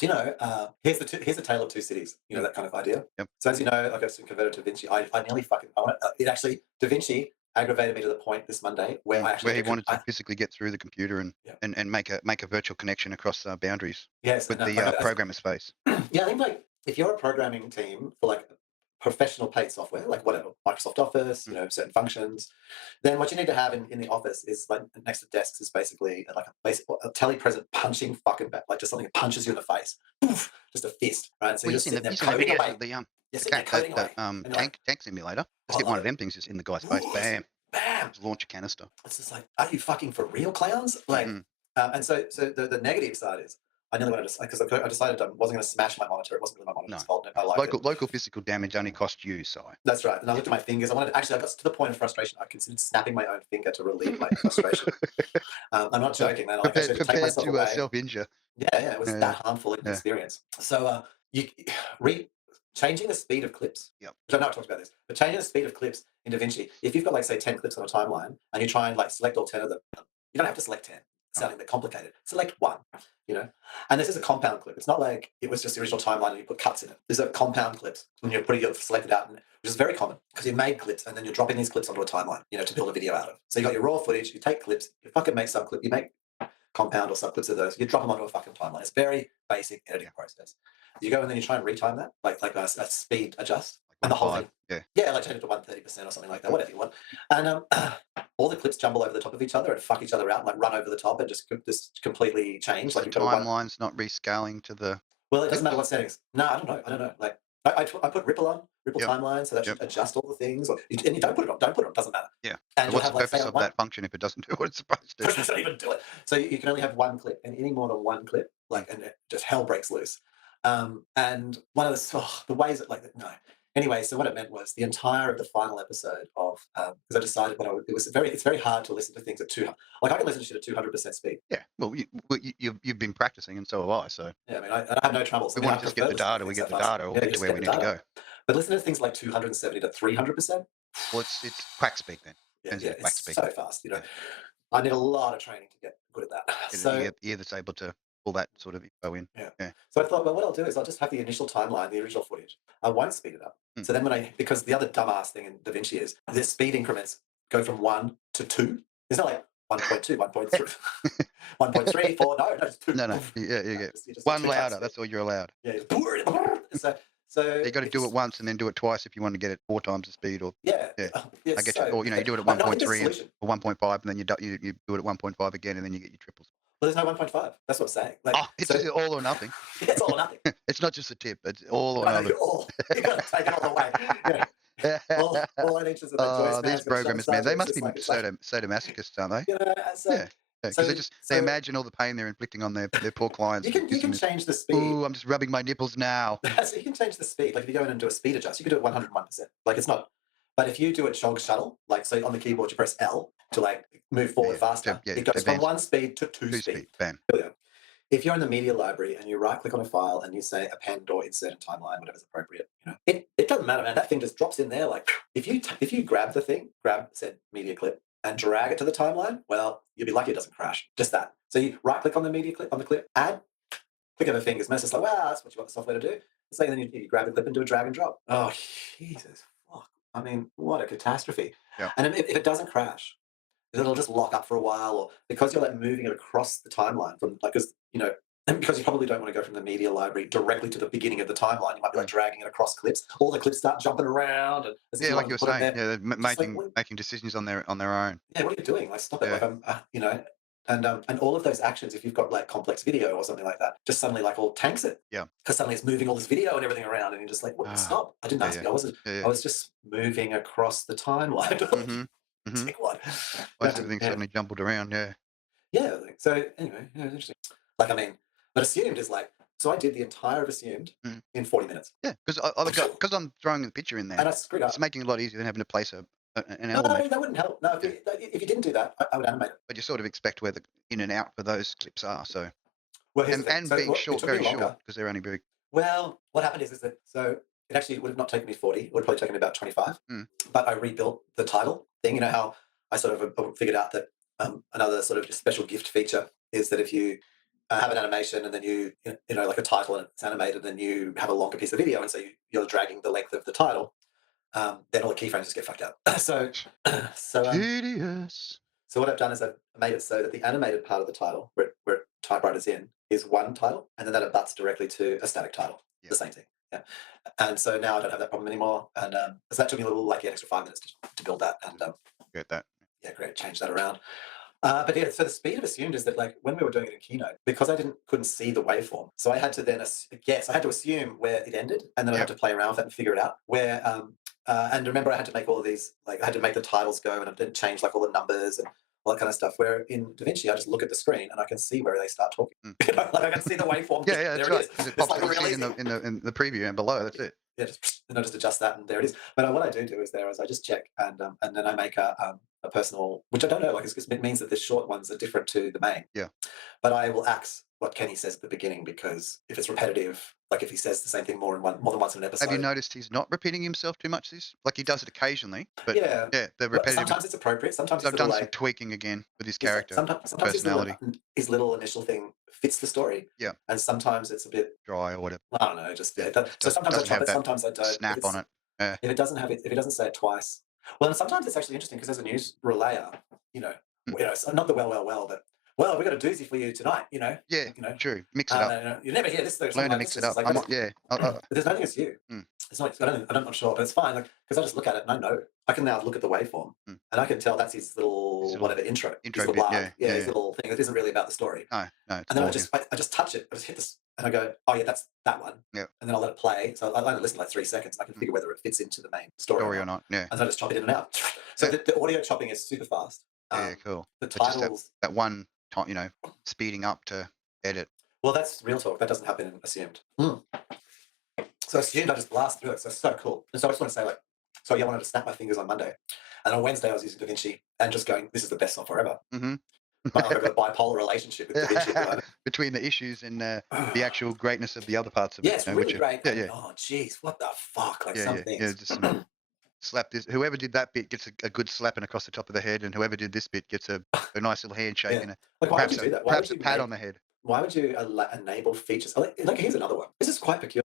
Do you know, here's a tale of two cities, you know, Mm, that kind of idea? yep. So as you know, like I was converted to Vinci. I nearly fucking, it actually, Davinci aggravated me to the point this Monday where I actually Where he had to, wanted to physically get through the computer and yeah, make a virtual connection across boundaries yes, with and the like, programmer space. yeah, I think like if you're a programming team for like professional paid software, like whatever, Microsoft Office, Mm. you know, certain functions, then what you need to have in the office is like next to desks is basically like a telepresent punching fucking back, like just something that punches you in the face. Poof, just a fist, right? So Well, you're just sitting there you've seen the coding videos away. of You're the sitting there cat that coding away. And you're like, tank simulator. oh, Just I get one love of it. them things just in the guy's face. Ooh, Bam! bam. Just launch a canister. It's just like, are you fucking for real, clowns? Like, Hmm. and so the negative side is, I nearly wanted to, because I decided I wasn't going to smash my monitor. It wasn't really my No, monitor's fault. no. I liked it. Local physical damage only costs you, Si. That's right. And I Yeah. looked at my fingers. I wanted to, actually, I got to the point of frustration. I considered snapping my own finger to relieve my frustration. I'm not joking, man. Like, I actually had to take Prepared myself to away. self injure. Yeah, yeah, it was Yeah, that harmful an yeah, experience. So, you re changing the speed of clips, yep. which I know I talked about this, but changing the speed of clips in DaVinci, if you've got like say 10 clips on a timeline and you try and like select all 10 of them, you don't have to select 10. No. Sounding that complicated. Select one, you know. And this is a compound clip. It's not like it was just the original timeline and you put cuts in it. These are compound clips when you're putting it selected out, which is very common because you made clips and then you're dropping these clips onto a timeline, you know, to build a video out of. So you got your raw footage, you take clips, you fucking make some clip, you make compound or subclips of those, you drop them onto a fucking timeline. It's very basic editing Yeah, process. You go and then you try and retime that, like a speed adjust, like and the one whole five. thing. Yeah. Yeah, like change it to 130% or something like that, whatever you want. And all the clips jumble over the top of each other and fuck each other out and like run over the top and just completely change. So Like the you've got a one. timeline's not rescaling to the Well, it doesn't matter clips. what settings. No, I don't know. I don't know. Like I put Ripple on Ripple Yep, timeline, so that yep, should adjust all the things. Or and you don't put it on. Don't put it on. Doesn't matter. yeah. And So you'll what's have the like say purpose a of one. that function if it doesn't do what it's supposed to? Doesn't even do it. So you can only have one clip, and any more than one clip, Mm. like, and it just hell breaks loose. And one of the ways that like no. Anyway, so what it meant was the entire of the final episode of because I decided when it's very hard to listen to things at 200. Like I can listen to shit at 200% speed. Yeah. Well, you've been practicing, and so have I. So Yeah, I mean I have no troubles. I we mean want I to just get prefer the listening to data. We things get that the fast. data. We'll Yeah, get you to just where get we the need to data. go. But listening to things like 270 to 300%. Well, it's quack speak then. Yeah, Turns yeah, into it's quack speak. so fast. You know, Yeah. I need a lot of training to get good at that. Get an So ear that's able to pull that sort of info in. yeah. Yeah. So I thought, well, what I'll do is I'll just have the initial timeline, the original footage. I won't speed it up. Mm. So then because the other dumbass thing in DaVinci is the speed increments go from 1 to 2. It's not like 1.2, 1.3, 1.3, 4. No, no, just 2. No, no. Poof. Yeah, you No, get just one two times louder. speed. That's all you're allowed. Yeah. So You got to if do it it's, once and then do it twice if you want to get it 4 times the speed. Or yeah, yeah, I it's get you. so Or you do it at but no, I think there's a 1.3 and solution. or 1.5, and then you do it at 1.5 again, and then you get your triples. But there's no 1.5. That's what I'm saying. Like, Oh, it's so just all or nothing. yeah, it's all or nothing. It's not just a tip. It's all or I know nothing. you're all. You got to take it all the way. Yeah. All I need is that Joyce Oh, these man's going to shove and programmers, man, charge they it. must be It's like sadomasochists, aren't they? you know. And Yeah, because so they so imagine all the pain they're inflicting on their poor clients you and can gives them this. change the speed. Ooh, I'm just rubbing my nipples now. So you can change the speed. Like if you go in and do a speed adjust, you can do it 101%. Like it's not. But if you do a jog shuttle, like so on the keyboard, you press L to like move Yeah, forward yeah. faster. Yeah, It goes from advanced one speed to two two speed. speed. Bam. If you're in the media library and you right click on a file and you say append or insert a timeline, whatever's appropriate, you know, it doesn't matter, man. That thing just drops in there. Like if you grab the thing, grab said media clip and drag it to the timeline, well, you'll be lucky it doesn't crash. Just that. So you right click on the media clip on the clip, add, click of the fingers, and it's just like, well, that's what you want the software to do. It's like then you grab the clip and do a drag and drop. Oh Jesus, fuck. I mean, what a catastrophe. Yeah. And if it doesn't crash, it'll just lock up for a while, or because you're like moving it across the timeline from like, because you know, and because you probably don't want to go from the media library directly to the beginning of the timeline, you might be like Mm. dragging it across clips. All the clips start jumping around, and as if Yeah, you like wanted you to were put them saying. there. Yeah, they're Just like, making decisions on their own. yeah, what are you doing? Like, stop it! Yeah. Like, you know, and all of those actions, if you've got like complex video or something like that, just suddenly like all tanks it Yeah. because suddenly it's moving all this video and everything around, and you're just like, what? Ah. Stop! I didn't Yeah, ask yeah. you. Yeah, I yeah. was just moving across the timeline. Mhm. Mhm. Take what? Why is everything Yeah. suddenly jumbled around? Yeah. Yeah. Like, so anyway, yeah, interesting. Like I mean, but assumed is like so I did the entire of assumed Mm. in 40 minutes, Yeah, because I'm throwing the picture in there. and I screwed It's up. making it a lot easier than having to place an No, element. that wouldn't help. No, Yeah. if you didn't do that, I would animate it. But you sort of expect where the in and out for those clips are. So Well, here's the thing. and So being it short, took me very short, longer. because they're only very. Well, what happened is that so it actually would have not taken me 40. It would have probably taken me about 25. Mm. But I rebuilt the title thing. You know how I sort of figured out that another sort of special gift feature is that if you have an animation, and then like a title and it's animated, and then you have a longer piece of video, and so you're dragging the length of the title, then all the keyframes just get fucked up. so, so, um, Tedious. so what I've done is I've made it so that the animated part of the title, where typewriter's in, is one title, and then that abuts directly to a static title, Yeah. the same thing. Yeah. And so now I don't have that problem anymore. And so that took me a little, like, an extra 5 minutes to build that. And Get that. yeah, great, change that around. But yeah, so the speed of assumed is that, like, when we were doing it in Keynote, because I couldn't see the waveform, so I had to then guess. I had to assume where it ended, and then I had to play around with it and figure it out. And remember, I had to make all of these, like, I had to make the titles go, and I didn't change, like, all the numbers and all that kind of stuff. Where in DaVinci, I just look at the screen and I can see where they start talking. Like, I can see the waveform. Yeah, there that's it right. is. Because it It's pops like up really easy. in the preview and below. That's it. Yeah, I just adjust that, and there it is. But what I do is I just check, and then I make a personal, which I don't know, like, it means that the short ones are different to the main. Yeah. But I will axe what Kenny says at the beginning, because if it's repetitive, like if he says the same thing more than once in an episode. Have you noticed he's not repeating himself too much? Like he does it occasionally, but Yeah, the but repetitive. sometimes it's appropriate. Sometimes So it's I've a little, done some like, tweaking again with his yeah, character sometimes personality. his little initial thing fits the story. Yeah. And sometimes it's a bit Dry or whatever. I don't know. Just Yeah, yeah. So just sometimes I doesn't chop have it. that Sometimes I don't. snap on it. Yeah. If it doesn't say it twice. Well, and sometimes it's actually interesting, because there's a news relayer, so not the well, but we got a doozy for you tonight, Yeah, you know. true. Mix it up. You never hear this. There's Learn something to like mix this. it It's up. like, Yeah. but there's nothing against you. Mm. It's not. I'm not sure, but it's fine. Like, because I just look at it and I know. I can now look at the waveform, and I can tell that's his little whatever intro, his little bit. blog. Yeah. His little thing that isn't really about the story. No, it's And then audio. I just touch it. I just hit this, and I go, oh yeah, that's that one. Yeah. And then I'll let it play. So I only listen like 3 seconds, and I can figure whether it fits into the main story Story or not. Yeah. and then I just chop it in and out. So Yeah. the audio chopping is super fast. Yeah, cool. The But just titles, that one time, speeding up to edit. well, that's real talk. That doesn't happen in Assumed. So Assumed, I just blast through it. So it's so cool. And so I just want to say, like, so yeah, I wanted to snap my fingers on Monday, and on Wednesday I was using DaVinci and just going, this is the best software ever. Mm-hmm. But I've got a bipolar relationship with DaVinci at the moment. Between the issues and the actual greatness of the other parts of it. Yeah, it's really great. Yeah. Oh, geez, what the fuck? Like, Yeah, some yeah. things. Yeah, just some slap this. Whoever did that bit gets a good slapping across the top of the head, and whoever did this bit gets a nice little handshake Yeah. and Like, why would you do that? Why perhaps would a you pat on the head. Why would you enable features? Like, here's another one. This is quite peculiar.